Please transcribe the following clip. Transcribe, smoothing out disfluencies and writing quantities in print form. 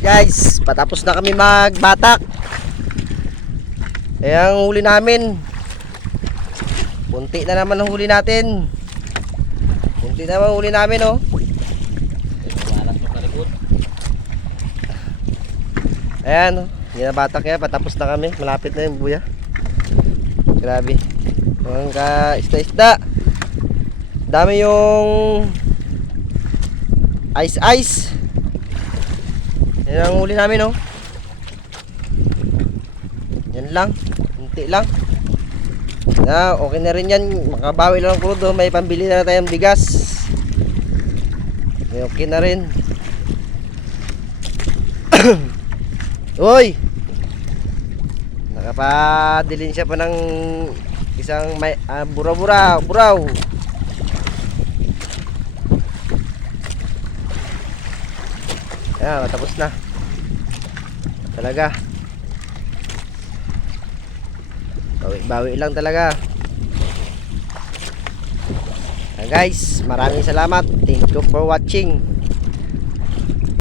Guys, patapos na kami magbatak. Ayan ang huli namin. Kunti na naman ang huli natin. Kunti na naman ang huli namin, oh. Ayan, oh. Hindi na batak yan, patapos na kami. Malapit na yung buya. Grabe. Ang ka-isda-isda. Dami yung ice. Yan ang huli namin, oh. Yan lang. Kunti lang. Okay na rin yan. Makabawi lang ang crudo. May pambili na tayong bigas. Okay na rin. Uy! Nakapadilin siya pa ng isang may buraw. Ayan, matapos na. Talaga. Bawi lang talaga. Guys, maraming salamat. Thank you for watching.